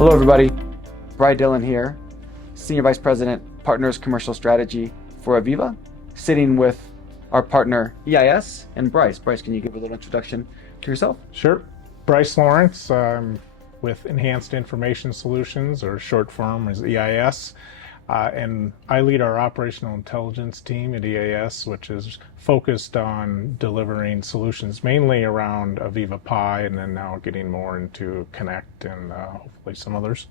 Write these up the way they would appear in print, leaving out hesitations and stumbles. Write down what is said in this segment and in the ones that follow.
Hello, everybody. Bry Dillon here, Senior Vice President, Partners Commercial Strategy for Aviva, sitting with our partner EIS and Bryce. Bryce, can you give a little introduction to yourself? Sure. Bryce Lawrence, with Enhanced Information Solutions, or short form is EIS. And I lead our operational intelligence team at EIS, which is focused on delivering solutions mainly around Aviva Pi, and then now getting more into Connect and hopefully some others.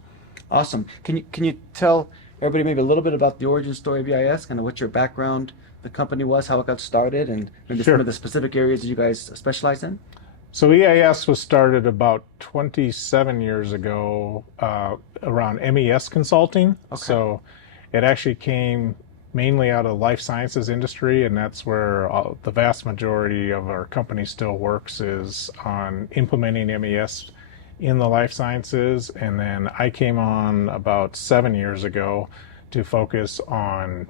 Awesome. Can you tell everybody maybe a little bit about the origin story of EIS, kind of what your background, the company was, how it got started, and maybe Sure. some of the specific areas that you guys specialize in? So EIS was started about 27 years ago around MES consulting. Okay. So it actually came mainly out of the life sciences industry, and that's where the vast majority of our company still works, is on implementing MES in the life sciences. And then I came on about 7 years ago to focus on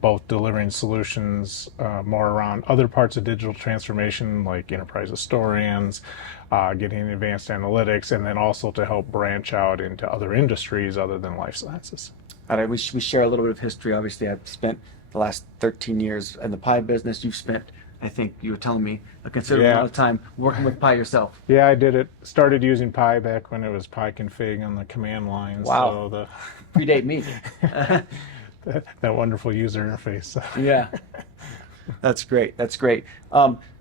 both delivering solutions more around other parts of digital transformation, like enterprise historians, getting advanced analytics, and then also to help branch out into other industries other than life sciences. All right, we share a little bit of history. Obviously, I've spent the last 13 years in the Pi business. You've spent, I think you were telling me, a considerable amount of time working with Pi yourself. Yeah, I did it. Started using Pi back when it was PyConfig on the command line. Wow. So Predate me. that wonderful user interface. Yeah, that's great. That's great.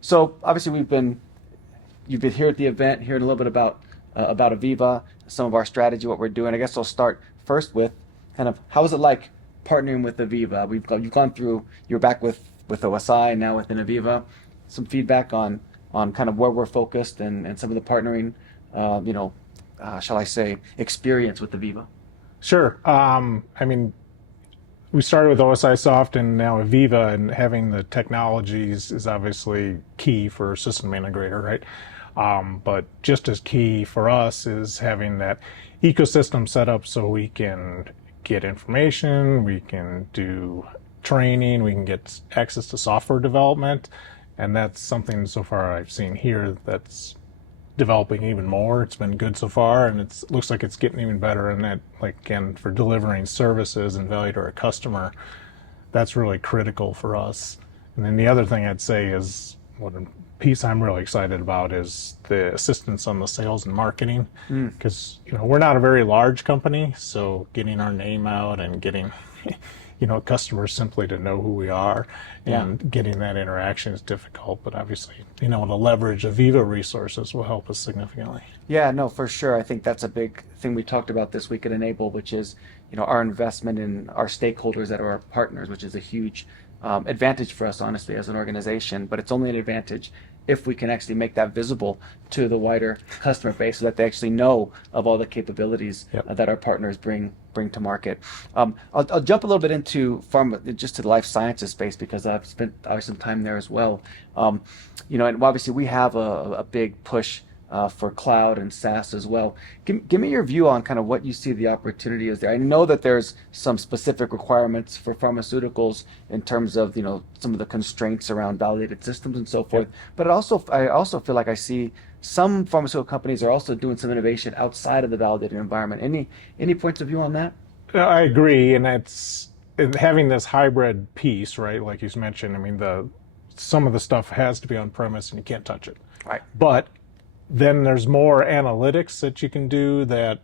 So obviously you've been here at the event, hearing a little bit about Aviva, some of our strategy, what we're doing. I guess I'll start first with kind of how is it like partnering with Aviva? You've gone through. You're back with OSI and now within Aviva. Some feedback on kind of where we're focused and some of the partnering, shall I say, experience with Aviva. Sure. I mean, we started with OSIsoft and now Aviva, and having the technologies is obviously key for a system integrator, right? But just as key for us is having that ecosystem set up so we can get information, we can do training, we can get access to software development, and that's something so far I've seen here that's developing even more. It's been good so far, and it looks like it's getting even better. And that, like, again, for delivering services and value to our customer, that's really critical for us. And then the other thing I'd say is, what a piece I'm really excited about is the assistance on the sales and marketing, because we're not a very large company, so getting our name out and getting customers simply to know who we are and getting that interaction is difficult, but obviously, the leverage of Aviva resources will help us significantly. Yeah, no, for sure. I think that's a big thing we talked about this week at Enable, which is, our investment in our stakeholders that are our partners, which is a huge advantage for us, honestly, as an organization. But it's only an advantage if we can actually make that visible to the wider customer base so that they actually know of all the capabilities that our partners bring to market. I'll jump a little bit into just to the life sciences space, because I've spent some time there as well. And obviously we have a big push for cloud and SaaS as well. Give me your view on kind of what you see the opportunity is there. I know that there's some specific requirements for pharmaceuticals in terms of some of the constraints around validated systems and so forth. But I also feel like I see some pharmaceutical companies are also doing some innovation outside of the validated environment. Any points of view on that? I agree, and it's having this hybrid piece, right? Like you mentioned, I mean, some of the stuff has to be on premise and you can't touch it. Right. But then there's more analytics that you can do that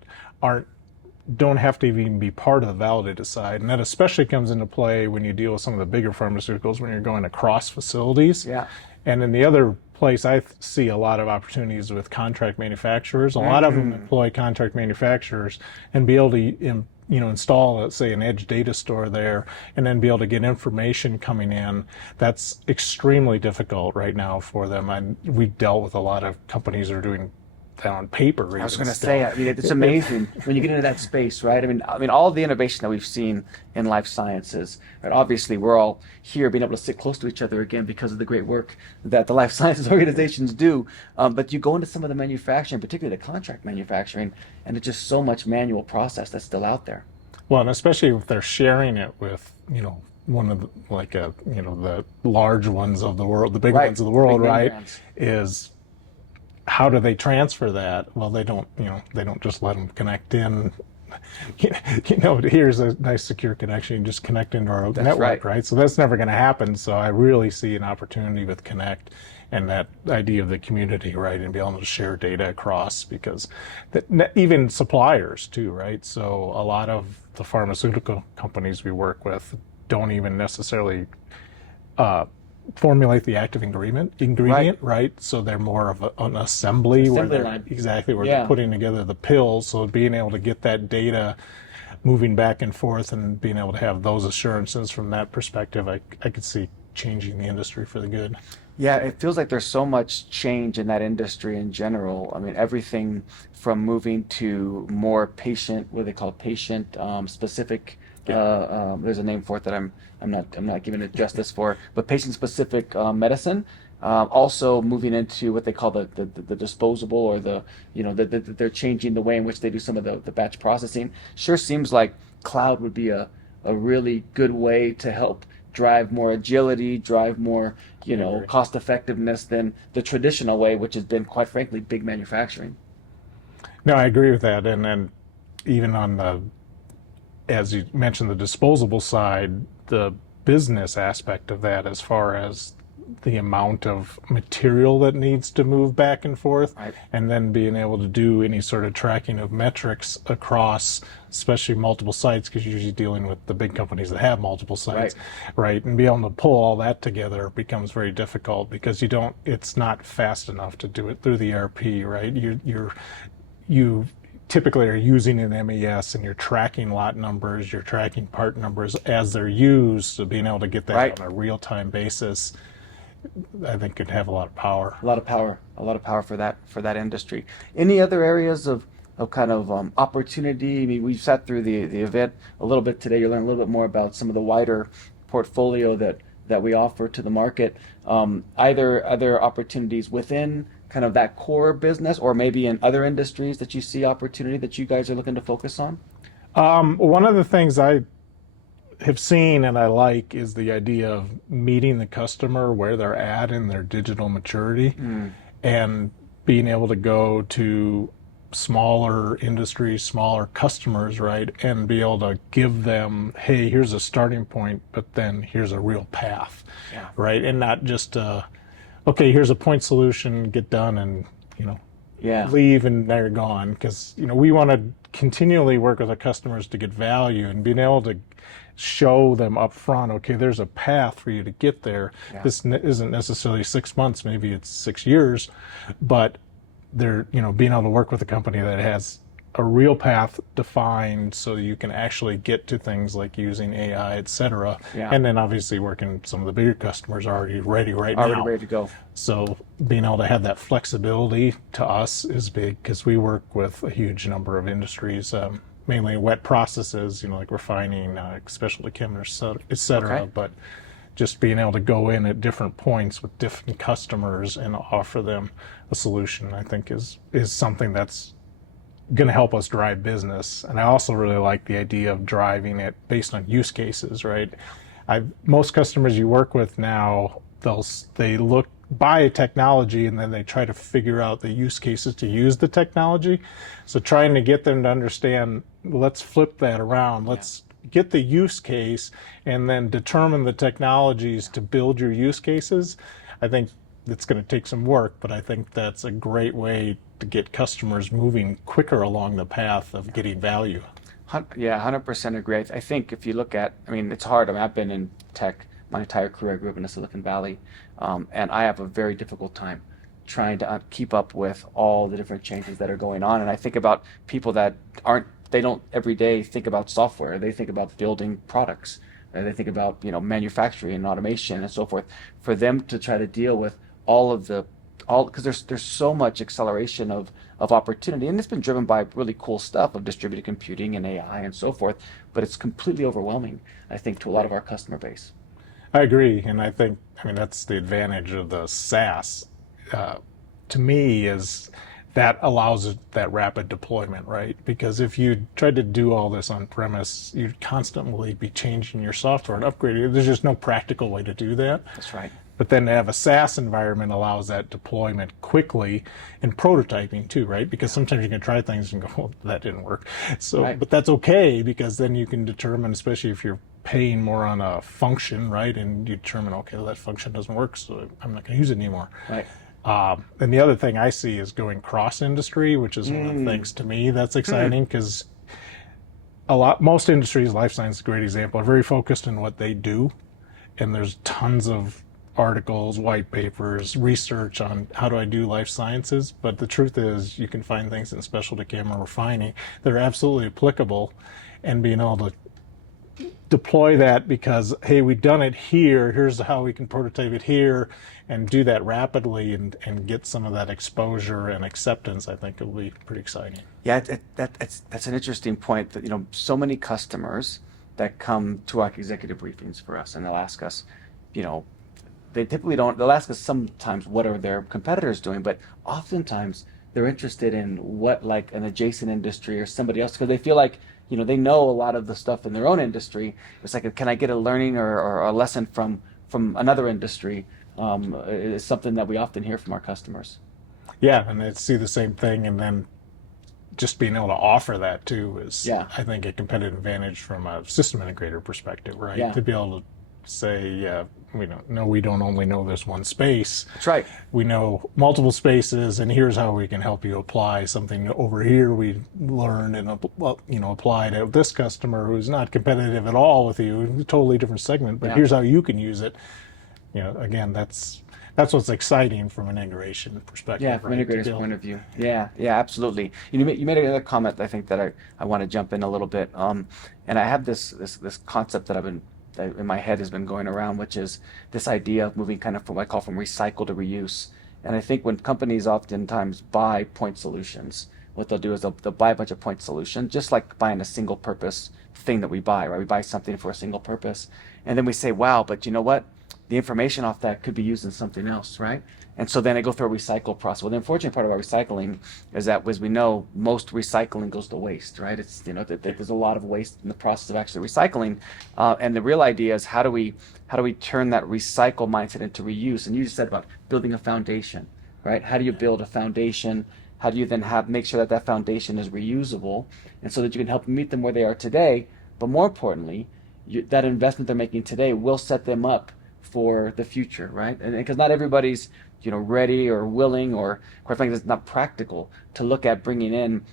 don't have to even be part of the validated side. And that especially comes into play when you deal with some of the bigger pharmaceuticals, when you're going across facilities. Yeah. And then the other place I see a lot of opportunities with contract manufacturers. A lot of them employ contract manufacturers and be able to install, let's say, an edge data store there, and then be able to get information coming in. That's extremely difficult right now for them. And we've dealt with a lot of companies that are doing that on paper. I was going to say, it's amazing when you get into that space, right? I mean, all the innovation that we've seen in life sciences, right? Obviously, we're all here being able to sit close to each other again because of the great work that the life sciences organizations do. But you go into some of the manufacturing, particularly the contract manufacturing, and it's just so much manual process that's still out there. Well, and especially if they're sharing it with, one of the large ones of the world, the big ones of the world, right? Is how do they transfer that? Well, they don't just let them connect in. Here's a nice secure connection. You just connect into our network, right? So that's never going to happen. So I really see an opportunity with Connect and that idea of the community, right? And be able to share data across, because even suppliers too, right? So a lot of the pharmaceutical companies we work with don't even necessarily formulate the active ingredient, right? So they're more of an assembly where they're line. Exactly, where they're putting together the pills. So being able to get that data moving back and forth and being able to have those assurances from that perspective, I could see changing the industry for the good. Yeah, it feels like there's so much change in that industry in general. I mean, everything from moving to more patient, what they call patient specific. There's a name for it that I'm not giving it justice for, but patient specific medicine. Also moving into what they call the disposable, or they're changing the way in which they do some of the batch processing. Sure seems like cloud would be a really good way to help drive more agility, drive more cost effectiveness than the traditional way, which has been, quite frankly, big manufacturing. No, I agree with that. And then even on the, as you mentioned, the disposable side, the business aspect of that, as far as the amount of material that needs to move back and forth, right, and then being able to do any sort of tracking of metrics across, especially multiple sites, because you're usually dealing with the big companies that have multiple sites, right? And be able to pull all that together becomes very difficult, because it's not fast enough to do it through the ERP, right? You typically are using an MES, and you're tracking lot numbers, you're tracking part numbers as they're used. So being able to get that on a real-time basis, I think could have a lot of power. A lot of power for that industry. Any other areas of kind of opportunity? I mean, we've sat through the event a little bit today. You learn a little bit more about some of the wider portfolio that we offer to the market. Either other opportunities within kind of that core business, or maybe in other industries that you see opportunity that you guys are looking to focus on? One of the things I have seen and I like is the idea of meeting the customer where they're at in their digital maturity, and being able to go to smaller industries, smaller customers, right, and be able to give them, hey, here's a starting point, but then here's a real path, right, and not just okay, here's a point solution, get done, and leave and they're gone. Because we want to continually work with our customers to get value, and being able to show them up front, okay, there's a path for you to get there. This isn't necessarily 6 months, maybe it's 6 years, but they're being able to work with a company that has a real path defined, so you can actually get to things like using AI, et cetera. And then obviously working, some of the bigger customers are already ready now. Already ready to go. So being able to have that flexibility to us is big, because we work with a huge number of industries, mainly wet processes, like refining, specialty chemicals, et cetera. Okay. But just being able to go in at different points with different customers and offer them a solution, I think is something that's going to help us drive business. And I also really like the idea of driving it based on use cases, right? Most customers you work with now, they buy a technology, and then they try to figure out the use cases to use the technology. So trying to get them to understand, let's flip that around. Let's get the use case and then determine the technologies to build your use cases. I think it's going to take some work, but I think that's a great way to get customers moving quicker along the path of getting value. Yeah, 100% agree. I think if you look at, it's hard. I've been in tech my entire career. I grew up in the Silicon Valley, and I have a very difficult time trying to keep up with all the different changes that are going on. And I think about people that they don't every day think about software. They think about building products. They think about manufacturing and automation and so forth. For them to try to deal with because there's so much acceleration of opportunity, and it's been driven by really cool stuff of distributed computing and AI and so forth, but it's completely overwhelming, I think, to a lot of our customer base. I agree, and I think that's the advantage of the SaaS. To me, is that allows that rapid deployment, right? Because if you tried to do all this on premise, you'd constantly be changing your software and upgrading it. There's just no practical way to do that. That's right. But then to have a SaaS environment allows that deployment quickly and prototyping too, right? Because sometimes you can try things and go, well, that didn't work. So, Right. but that's okay because then you can determine, especially if you're paying more on a function, right? And you determine, okay, well, that function doesn't work, so I'm not going to use it anymore. Right. And the other thing I see is going cross industry, which is one of the things to me that's exciting because most industries, life science is a great example, are very focused on what they do. And there's tons of articles, white papers, research on how do I do life sciences. But the truth is you can find things in specialty chem or refining that are absolutely applicable, and being able to deploy that because, hey, we've done it here, here's how we can prototype it here, and do that rapidly and get some of that exposure and acceptance, I think it will be pretty exciting. Yeah, that's an interesting point that, so many customers that come to our executive briefings for us and they'll ask us, they typically don't, they'll ask us sometimes what are their competitors doing, but oftentimes they're interested in what like an adjacent industry or somebody else because they feel like, they know a lot of the stuff in their own industry. It's like, can I get a learning or a lesson from another industry? Is something that we often hear from our customers. Yeah, and I see the same thing, and then just being able to offer that too is, Yeah. I think, a competitive advantage from a system integrator perspective, right? Yeah. To be able to say, we don't only know this one space. That's right. We know multiple spaces, and here's how we can help you apply something over here we learned and apply to this customer who's not competitive at all with you, a totally different segment, but Yeah. here's how you can use it. Again, that's what's exciting from an integration perspective. Yeah, from right? integrator's point of view. Yeah, absolutely. You made another comment I think that I want to jump in a little bit. And I have this concept that in my head has been going around, which is this idea of moving kind of from what I call from recycle to reuse. And I think when companies oftentimes buy point solutions, what they'll do is they'll buy a bunch of point solutions, just like buying a single purpose thing that we buy, right? We buy something for a single purpose. And then we say, wow, but you know what? The information off that could be used in something else, right? And so then I go through a recycle process. Well, the unfortunate part about recycling is that, as we know, most recycling goes to waste, right? It's there's a lot of waste in the process of actually recycling, and the real idea is how do we turn that recycle mindset into reuse? And you just said about building a foundation, right? How do you build a foundation? How do you then make sure that foundation is reusable, and so that you can help meet them where they are today? But more importantly, that investment they're making today will set them up for the future, right? And because not everybody's ready or willing, or quite frankly, it's not practical to look at bringing in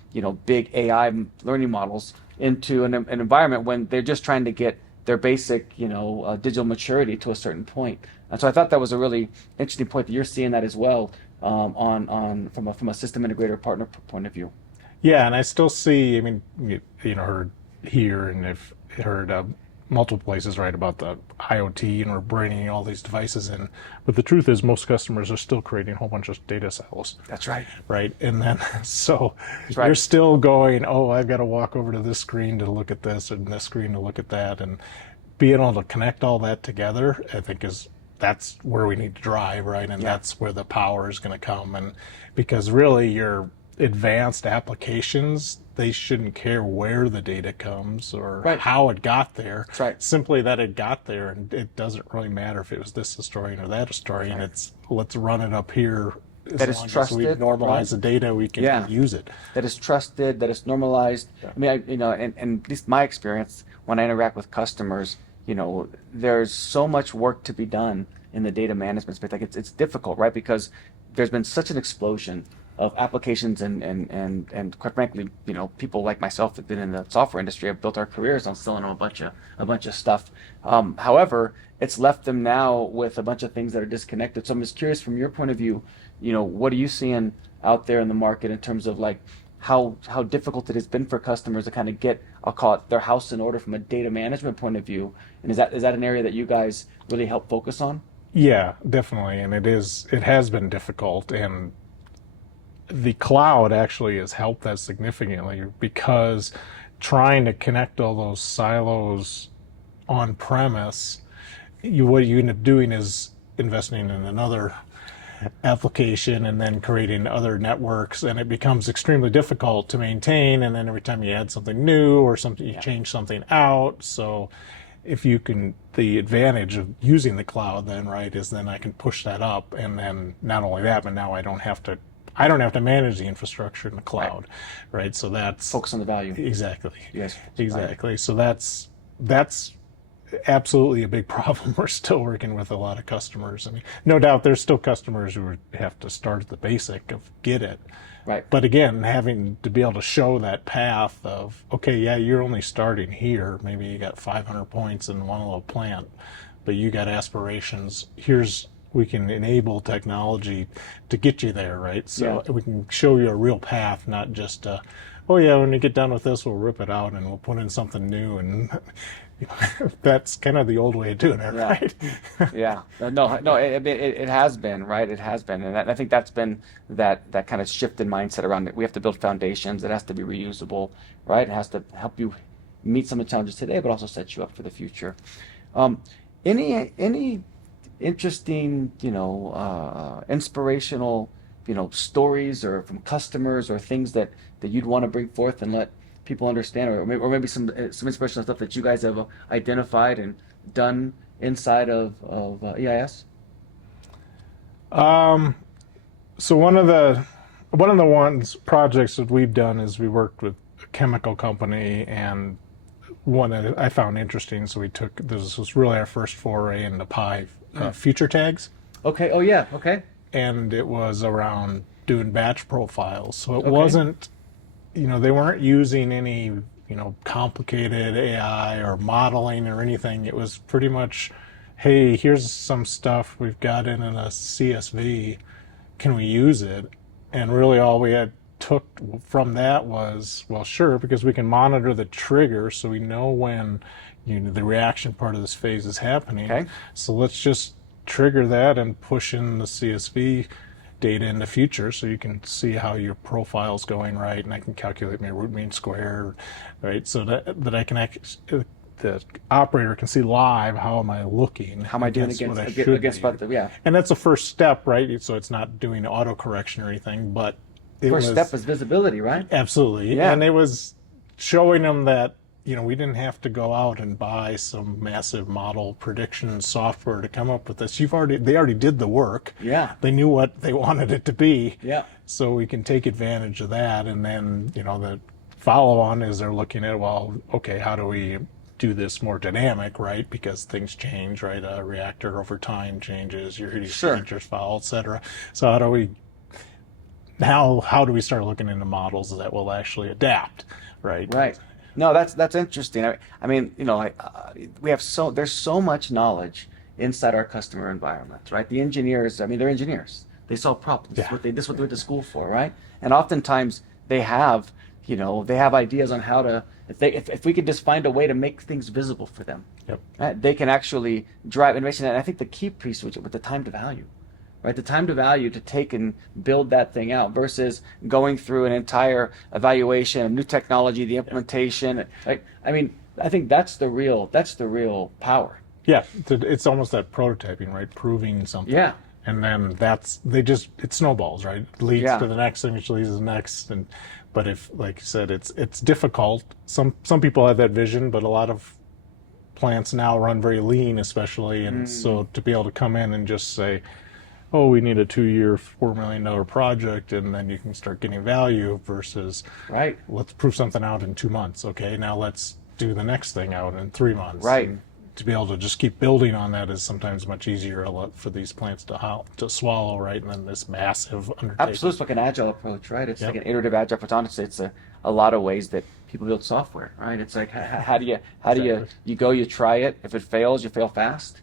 big AI learning models into an environment when they're just trying to get their basic digital maturity to a certain point. And so I thought that was a really interesting point that you're seeing that as well, on from a system integrator partner point of view. Yeah, and I still see. I mean, heard here and have heard multiple places, right, about the IoT and we're bringing all these devices in. But the truth is, most customers are still creating a whole bunch of data silos. That's right. Right, and then so right. you're still going, oh, I've got to walk over to this screen to look at this and this screen to look at that, and being able to connect all that together, I think that's where we need to drive, right, and that's where the power is going to come, and because really your advanced applications, they shouldn't care where the data comes or how it got there. That's right. Simply that it got there, and it doesn't really matter if it was this historian or that historian. It's let's run it up here. That is trusted. We normalize the data, we can use it. That is trusted. That is normalized. Yeah. I mean, and at least my experience when I interact with customers, there's so much work to be done in the data management space. Like it's difficult, right? Because there's been such an explosion of applications and quite frankly, people like myself have been in the software industry, have built our careers on selling them a bunch of stuff. However, it's left them now with a bunch of things that are disconnected. So I'm just curious, from your point of view, what are you seeing out there in the market in terms of like how difficult it has been for customers to kind of get, I'll call it, their house in order from a data management point of view? And is that an area that you guys really help focus on? Yeah, definitely, and it has been difficult, and the cloud actually has helped that significantly, because trying to connect all those silos on premise, what you end up doing is investing in another application and then creating other networks, and it becomes extremely difficult to maintain, and then every time you add something new or something, you change something out. So if you can, the advantage of using the cloud then, right, is then I can push that up, and then not only that, but now I don't have to manage the infrastructure in the cloud, right? So that's Focus on the value. exactly, Yes. exactly. So that's absolutely a big problem. We're still working with a lot of customers. I mean, no doubt there's still customers who have to start at the basic of get it. Right. But again, having to be able to show that path of, okay, yeah, you're only starting here. Maybe you got 500 points in one little plant, but you got aspirations. We can enable technology to get you there, right? So we can show you a real path, not just, oh yeah, when you get done with this, we'll rip it out and we'll put in something new. And that's kind of the old way of doing it, right? Yeah. No. It has been, right. It has been, and I think that's been that kind of shift in mindset around it. We have to build foundations. It has to be reusable, right? It has to help you meet some of the challenges today, but also set you up for the future. Any interesting, inspirational, stories or from customers or things that you'd want to bring forth and let people understand, or maybe some inspirational stuff that you guys have identified and done inside of EIS? So one of the projects that we've done is we worked with a chemical company, and one that I found interesting. So this was really our first foray into Pi future tags. Okay. Oh yeah. Okay. And it was around doing batch profiles. So it wasn't, they weren't using any, complicated AI or modeling or anything. It was pretty much, hey, here's some stuff we've got in a CSV. Can we use it? And really all we had took from that was, well, sure, because we can monitor the trigger so we know when the reaction part of this phase is happening. Okay. So let's just trigger that and push in the CSV data in the future so you can see how your profile's going, right, and I can calculate my root mean square, right, so that I can the operator can see live how am I looking, how am I doing against and that's the first step, right? So it's not doing auto correction or anything, but first step is visibility, right? Absolutely. And it was showing them that we didn't have to go out and buy some massive model prediction software to come up with this. They already did the work. Yeah. They knew what they wanted it to be. Yeah. So we can take advantage of that. And then, the follow on is they're looking at, well, okay, how do we do this more dynamic, right? Because things change, right? A reactor over time changes, your heat exchangers fall, et cetera. So how do we start looking into models that will actually adapt, right? Right. No, that's interesting. I mean, we have there's so much knowledge inside our customer environment, right? The engineers, they're engineers. They solve problems. Yeah. This is what they went to school for, right? And oftentimes they have ideas on how to, if we could just find a way to make things visible for them, right, they can actually drive innovation. And I think the key piece with the time to value. Right, the time to value to take and build that thing out versus going through an entire evaluation of new technology, the implementation. Right? I think that's the real power. Yeah, it's almost that prototyping, right? Proving something. Yeah. And then it snowballs, right? It leads to the next thing, which leads to the next. But if, like you said, it's difficult. Some people have that vision, but a lot of plants now run very lean, especially, and so to be able to come in and just say, oh, we need a 2-year, $4 million project, and then you can start getting value versus, right, let's prove something out in 2 months. Okay, now let's do the next thing out in 3 months. Right. And to be able to just keep building on that is sometimes much easier for these plants to swallow, right? And then this massive undertaking. Absolutely, it's like an agile approach, right? It's like an iterative agile approach. Honestly, it's a lot of ways that people build software, right? It's like how do you try it? If it fails, you fail fast.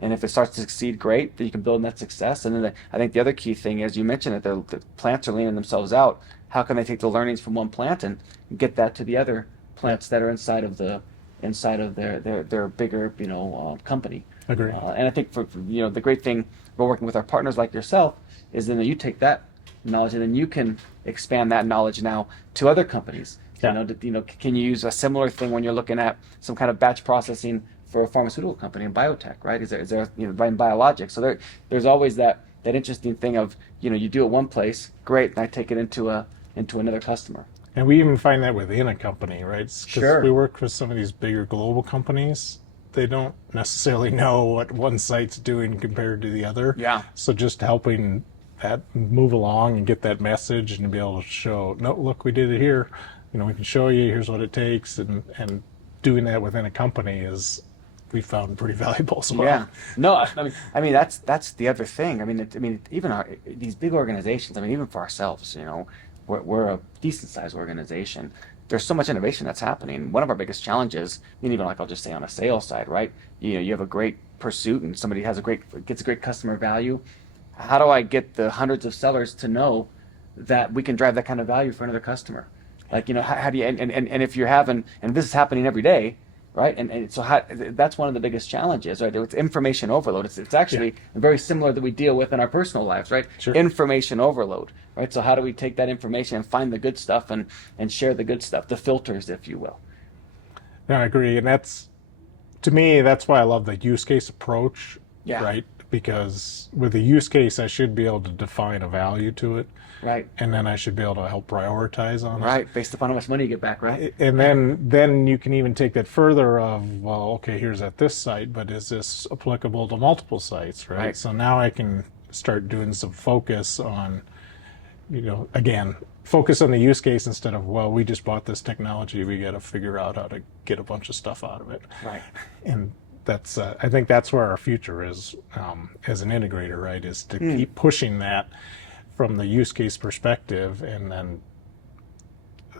And if it starts to succeed, great, then you can build on that success. And then I think the other key thing is, you mentioned that the plants are leaning themselves out. How can they take the learnings from one plant and get that to the other plants that are inside of their bigger company? Agree. And I think for the great thing about working with our partners like yourself is then that you take that knowledge and then you can expand that knowledge now to other companies. Yeah. Can you use a similar thing when you're looking at some kind of batch processing for a pharmaceutical company in biotech, right? Is there in biologics? So there's always that interesting thing of you do it one place, great, and I take it into another customer. And we even find that within a company, right? Because Sure. we work with some of these bigger global companies, they don't necessarily know what one site's doing compared to the other. Yeah. So just helping that move along and get that message and be able to show, no, look, we did it here. We can show you, here's what it takes, and doing that within a company is, we found pretty valuable as well. Yeah. No, I mean that's the other thing. Even these big organizations. Even for ourselves, we're a decent sized organization. There's so much innovation that's happening. One of our biggest challenges, even like I'll just say on a sales side, right? You have a great pursuit and somebody gets a great customer value. How do I get the hundreds of sellers to know that we can drive that kind of value for another customer? How do you, and if you're having, and this is happening every day, right? And so that's one of the biggest challenges, right? It's information overload. It's actually very similar that we deal with in our personal lives, right? Sure. Information overload, right? So how do we take that information and find the good stuff and share the good stuff, the filters, if you will? No, I agree. And to me, that's why I love the use case approach, Yeah. right? Because with a use case, I should be able to define a value to it. Right. And then I should be able to help prioritize on it. Right. Based upon how much money you get back, right? And then you can even take that further of, well, okay, here's at this site, but is this applicable to multiple sites, right? Right. So now I can start doing some focus on, again, focus on the use case instead of, well, we just bought this technology, we got to figure out how to get a bunch of stuff out of it. Right. And that's, I think that's where our future is as an integrator, right? Is to keep pushing that from the use case perspective, and then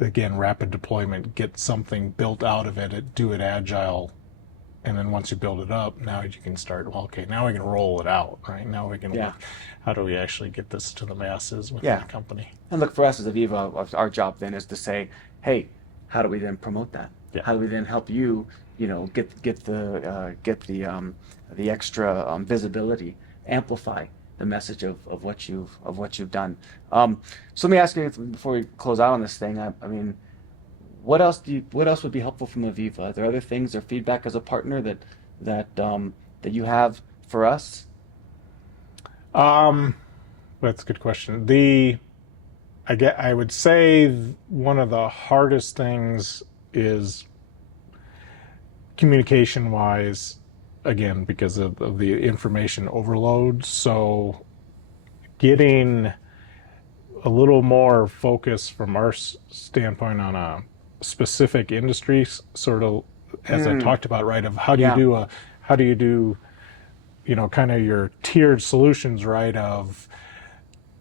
again, rapid deployment, get something built out of it, do it agile, and then once you build it up, now you can start, well, okay, now we can roll it out, right? Now we can look, how do we actually get this to the masses within the company? And look, for us as Aviva, our job then is to say, hey, how do we then promote that? Yeah. How do we then help you, get the extra visibility, amplify the message of what you've done. So let me ask you before we close out on this thing. What else would be helpful from Aviva? Are there other things or feedback as a partner that you have for us? That's a good question. I would say one of the hardest things is communication wise, again, because of the information overload. So getting a little more focus from our standpoint on a specific industry, sort of as I talked about, right, of how do you do kind of your tiered solutions, right, of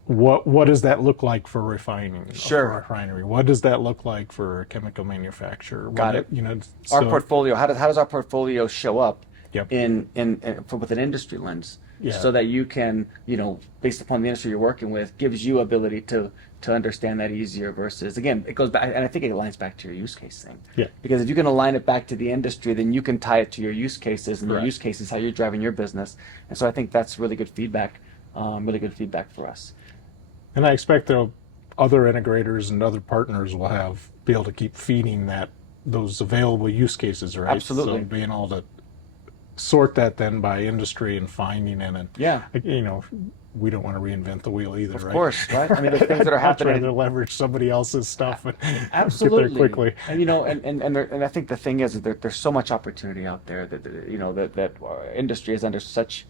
what does that look like for refining? Sure. For refinery. What does that look like for chemical manufacturer? Got it. So, Our portfolio. How does our portfolio show up Yep. with an industry lens? Yeah. So that you can, based upon the industry you're working with, gives you ability to understand that easier versus, again, it goes back, and I think it aligns back to your use case thing. Yeah. Because if you can align it back to the industry, then you can tie it to your use cases, and your Correct. use cases, how you're driving your business. And so I think that's really good feedback for us. And I expect that other integrators and other partners will be able to keep feeding those available use cases, right? Absolutely. So being able to sort that then by industry and finding it, and Yeah. we don't want to reinvent the wheel either, Of right? course, right? There's things that are I'd rather happening. leverage somebody else's stuff and Absolutely. get there quickly. And and I think the thing is that there's so much opportunity out there that our industry is under such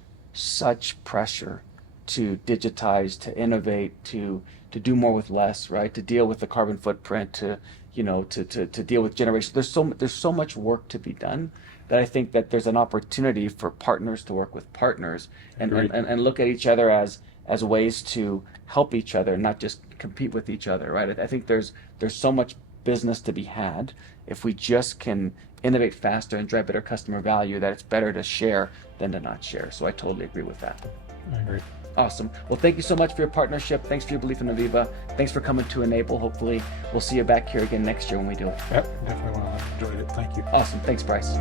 pressure to digitize, to innovate, to do more with less, right? To deal with the carbon footprint, to deal with generation. There's so much work to be done that I think that there's an opportunity for partners to work with partners and look at each other as ways to help each other, not just compete with each other, right? I think there's so much business to be had if we just can innovate faster and drive better customer value, that it's better to share than to not share. So I totally agree with that. I agree. Awesome. Well, thank you so much for your partnership. Thanks for your belief in Aviva. Thanks for coming to Enable. Hopefully we'll see you back here again next year when we do it. Yep, definitely enjoyed it. Thank you. Awesome. Thanks, Bryce.